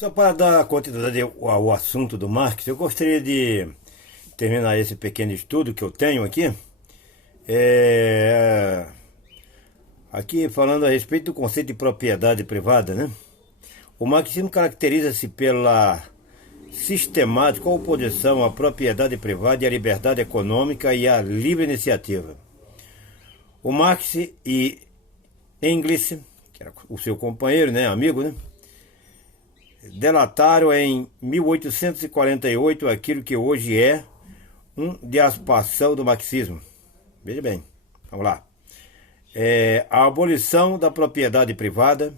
Só para dar continuidade ao assunto do Marx, eu gostaria de terminar esse pequeno estudo que eu tenho aqui. É, Aqui falando a respeito do conceito de propriedade privada, né? O marxismo caracteriza-se pela sistemática oposição à propriedade privada e à liberdade econômica e à livre iniciativa. O Marx e Engels, que era o seu companheiro, né, amigo, né, delataram em 1848 aquilo que hoje é um diaspação do marxismo. Veja bem, vamos lá. A abolição da propriedade privada.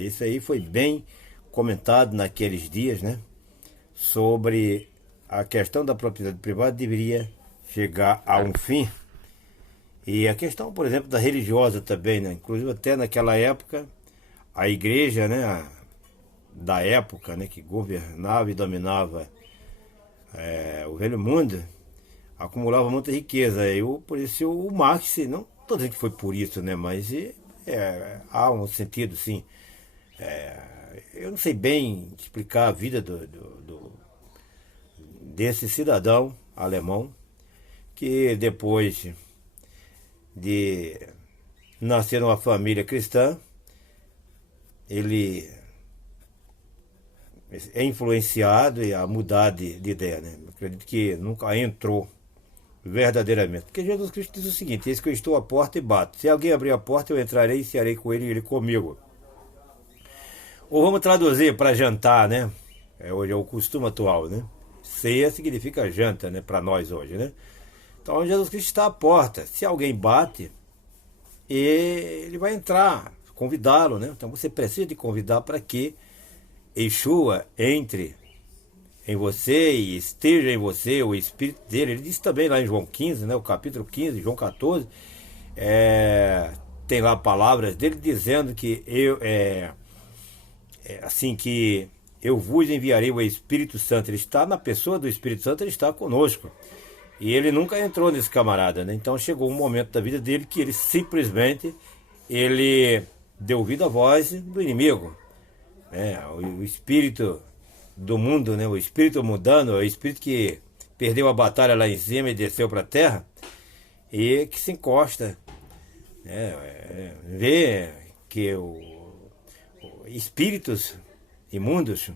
Isso aí foi bem comentado naqueles dias, né? Sobre a questão da propriedade privada deveria chegar a um fim. E a questão, por exemplo, da religiosa também, né? Inclusive até naquela época, a igreja, né, da época, né, que governava e dominava o velho mundo, acumulava muita riqueza. Por isso o Marx, não estou dizendo que foi por isso, né, mas há um sentido, sim. Eu não sei bem explicar a vida desse cidadão alemão que depois de nascer numa família cristã, ele é influenciado a mudar de ideia, né? Eu acredito que nunca entrou verdadeiramente. Porque Jesus Cristo diz o seguinte: eis que eu estou à porta e bato. Se alguém abrir a porta, eu entrarei e cearei com ele e ele comigo. Ou vamos traduzir para jantar, né? Hoje é o costume atual, né? Ceia significa janta, né? Para nós hoje, né? Então Jesus Cristo está à porta. Se alguém bate, ele vai entrar, convidá-lo, né? Então você precisa de convidar para que Yeshua entre em você e esteja em você o Espírito dele. Ele disse também lá em João 15, né? O capítulo 15, João 14, tem lá palavras dele dizendo que assim que eu vos enviarei o Espírito Santo. Ele está na pessoa do Espírito Santo, ele está conosco. E ele nunca entrou nesse camarada, né? Então chegou um momento da vida dele que ele simplesmente deu ouvido à voz do inimigo. O espírito do mundo, né? O espírito mundano, o espírito que perdeu a batalha lá em cima e desceu para a terra, e que se encosta, vê que espíritos imundos,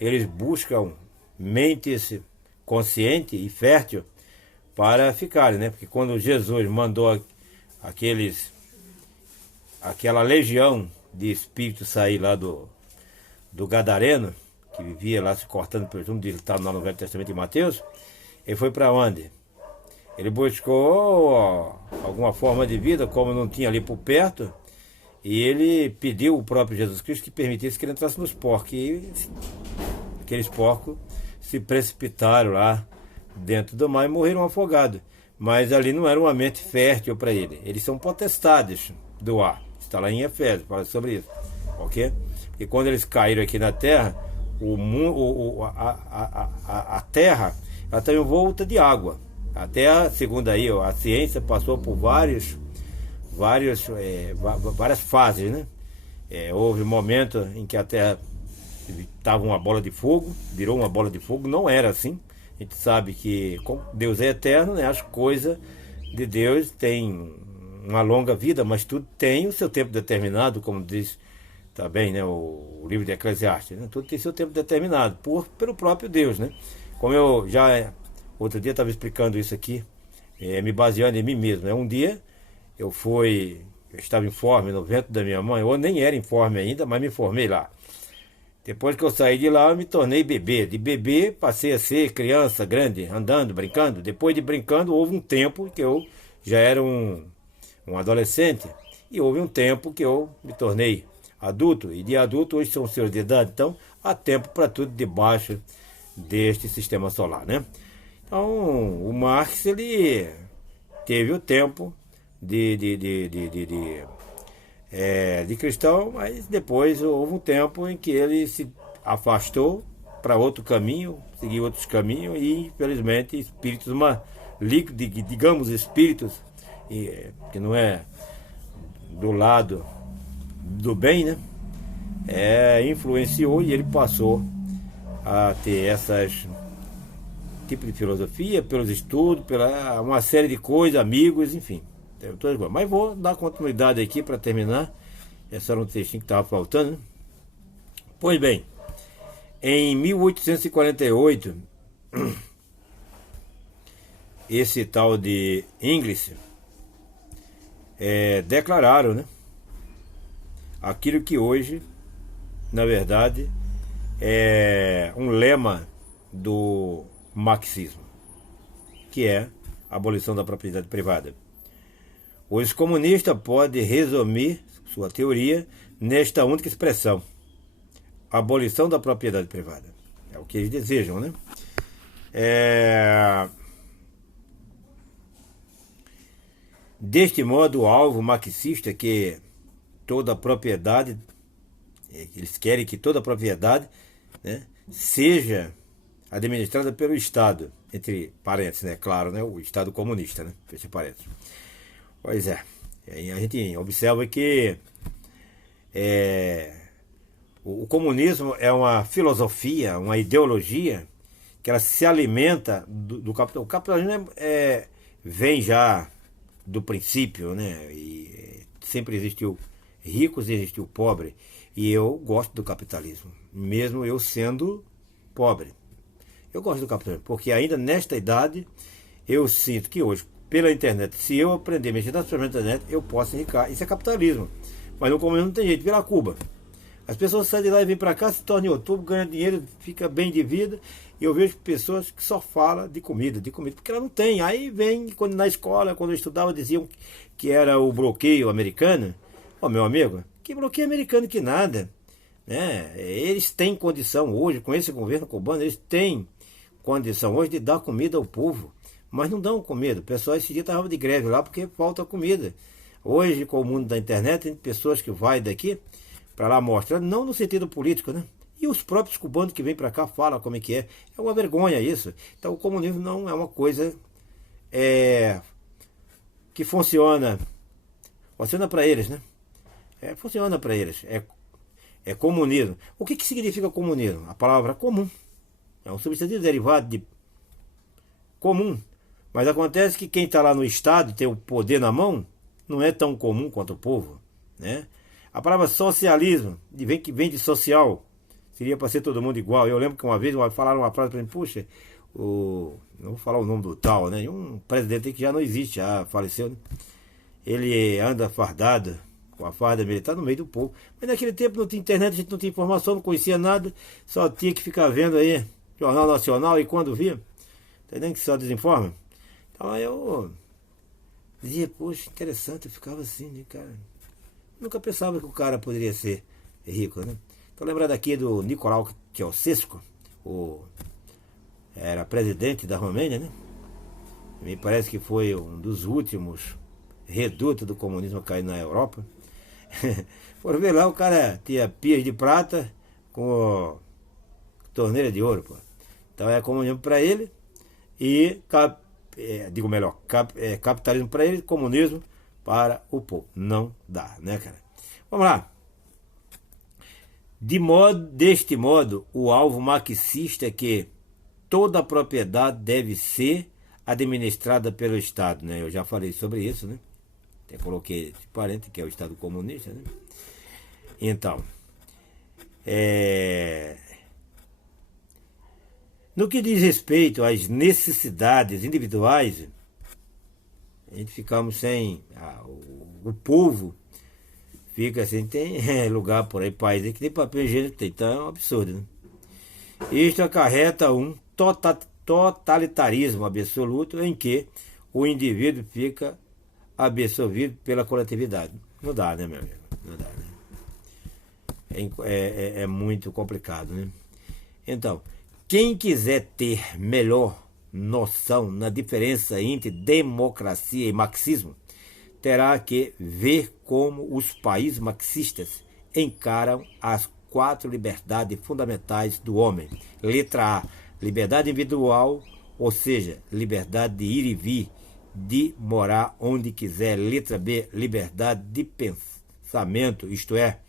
eles buscam mentes consciente e fértil para ficarem, né? Porque quando Jesus mandou aquela legião de espíritos sair lá do Gadareno, que vivia lá se cortando pelo mundo, ele está no Velho Testamento de Mateus, ele foi para onde? Ele buscou alguma forma de vida, como não tinha ali por perto, e ele pediu ao próprio Jesus Cristo que permitisse que ele entrasse nos porcos. E aqueles porcos se precipitaram lá dentro do mar e morreram afogados. Mas ali não era uma mente fértil para ele. Eles são potestades do ar. Está lá em Efésios, fala sobre isso. Ok? E quando eles caíram aqui na Terra, a Terra, ela tem volta de água. A Terra, segundo aí a ciência, passou por várias fases, né? Houve um momento em que a Terra estava uma bola de fogo, virou uma bola de fogo. Não era assim. A gente sabe que como Deus é eterno, né? As coisas de Deus têm uma longa vida, mas tudo tem o seu tempo determinado, como diz também, né, o livro de Eclesiastes, né? Tudo tem seu tempo determinado pelo próprio Deus, né? Como eu já outro dia estava explicando isso aqui, me baseando em mim mesmo, né? Um dia eu estava informe no ventre da minha mãe. Eu nem era informe ainda, mas me formei lá. Depois que eu saí de lá, eu me tornei bebê. De bebê, passei a ser criança grande, andando, brincando. Depois de brincando, houve um tempo que eu já era um adolescente. E houve um tempo que eu me tornei adulto. E de adulto, hoje são senhores de idade. Então, há tempo para tudo debaixo deste sistema solar, né? Então, o Marx, ele teve o tempo de cristão, mas depois houve um tempo em que ele se afastou para outro caminho, seguiu outros caminhos, e infelizmente espíritos digamos espíritos que não é do lado do bem, né? influenciou e ele passou a ter essas tipo de filosofia, pelos estudos, pela uma série de coisas, amigos, enfim. Mas vou dar continuidade aqui para terminar. Esse era um textinho que estava faltando, né? Pois bem, em 1848, esse tal de Inglis declararam, né, aquilo que hoje, na verdade, é um lema do marxismo, que é a abolição da propriedade privada. Os comunistas podem resumir sua teoria nesta única expressão: abolição da propriedade privada. É o que eles desejam, né? Deste modo, o alvo marxista que toda propriedade, eles querem que toda propriedade, né, seja administrada pelo Estado, entre parênteses, né, claro, né, o Estado comunista, né, fecha parênteses. Pois é, a gente observa que o comunismo é uma filosofia, uma ideologia que ela se alimenta do capitalismo. O capitalismo vem já do princípio, né? E sempre existiu ricos e existiu pobre. E eu gosto do capitalismo, mesmo eu sendo pobre. Eu gosto do capitalismo, porque ainda nesta idade eu sinto que hoje, pela internet, se eu aprender a mexer nas ferramentas da internet, eu posso enricar. Isso é capitalismo. Mas no comunismo não tem jeito, vira Cuba. As pessoas saem de lá e vêm para cá, se tornam em outubro, ganham dinheiro, fica bem de vida. E eu vejo pessoas que só falam de comida, porque ela não tem. Aí vem, quando na escola, quando eu estudava, diziam que era o bloqueio americano. Ó, meu amigo, que bloqueio americano que nada, né? Eles têm condição hoje, com esse governo cubano, eles têm condição hoje de dar comida ao povo. Mas não dão comida. O pessoal esse dia estava de greve lá porque falta comida. Hoje, com o mundo da internet, tem pessoas que vai daqui para lá mostrando, não no sentido político, né? E os próprios cubanos que vêm para cá falam como é que é. É uma vergonha isso. Então o comunismo não é uma coisa que funciona para eles, né? Funciona para eles. É comunismo. O que significa comunismo? A palavra comum. É um substantivo derivado de comum. Mas acontece que quem está lá no Estado, tem o poder na mão, não é tão comum quanto o povo, né? A palavra socialismo, que vem de social, seria para ser todo mundo igual. Eu lembro que uma vez falaram uma frase para mim, puxa, não vou falar o nome do tal, né? Um presidente que já não existe, já faleceu, né? Ele anda fardado, com a farda militar no meio do povo. Mas naquele tempo não tinha internet, a gente não tinha informação, não conhecia nada, só tinha que ficar vendo aí Jornal Nacional e quando via, tem nem que só desinforma. Então eu dizia, poxa, interessante, eu ficava assim, né, cara? Nunca pensava que o cara poderia ser rico, né? Estou lembrando aqui do Nicolau Ceausescu, era presidente da Romênia, né? Me parece que foi um dos últimos redutos do comunismo a cair na Europa. Por ver lá, o cara tinha pias de prata com torneira de ouro, pô. Então é comunismo para ele e capitalismo para ele, comunismo para o povo. Não dá, né, cara? Vamos lá. Deste modo, o alvo marxista é que toda a propriedade deve ser administrada pelo Estado, né? Eu já falei sobre isso, né? Até coloquei parente, que é o Estado comunista, né? Então, no que diz respeito às necessidades individuais, a gente ficamos sem... o povo fica assim, tem lugar por aí, país que tem papel higiênico, tem, então é um absurdo, né? Isto acarreta um totalitarismo absoluto em que o indivíduo fica absorvido pela coletividade. Não dá, né, meu amigo? Não dá, né? É muito complicado, né? Então, quem quiser ter melhor noção na diferença entre democracia e marxismo, terá que ver como os países marxistas encaram as 4 liberdades fundamentais do homem. Letra A, liberdade individual, ou seja, liberdade de ir e vir, de morar onde quiser. Letra B, liberdade de pensamento, isto é,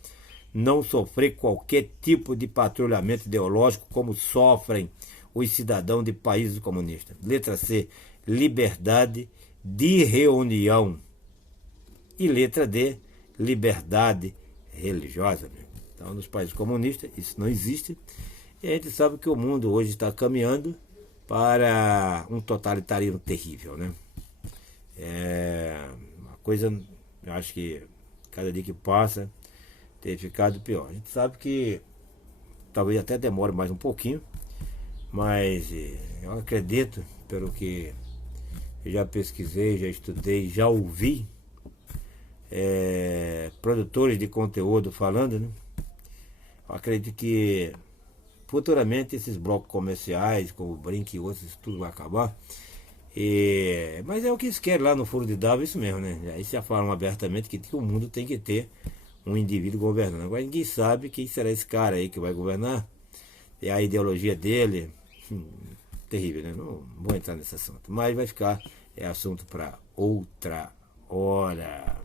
não sofrer qualquer tipo de patrulhamento ideológico como sofrem os cidadãos de países comunistas. Letra C, liberdade de reunião. E letra D, liberdade religiosa. Então, nos países comunistas, isso não existe. E a gente sabe que o mundo hoje está caminhando para um totalitarismo terrível, né? É uma coisa, eu acho que cada dia que passa tem ficado pior. A gente sabe que talvez até demore mais um pouquinho, mas eu acredito, pelo que eu já pesquisei, já estudei, já ouvi produtores de conteúdo falando, né? Eu acredito que futuramente esses blocos comerciais, como o Brink e outros, isso tudo vai acabar. Mas é o que eles querem lá no Foro de Davos, isso mesmo, né? Aí já falam abertamente que o mundo tem que ter um indivíduo governando. Agora ninguém sabe quem será esse cara aí que vai governar. E a ideologia dele, terrível, né? Não vou entrar nesse assunto. Mas vai ficar, assunto para outra hora.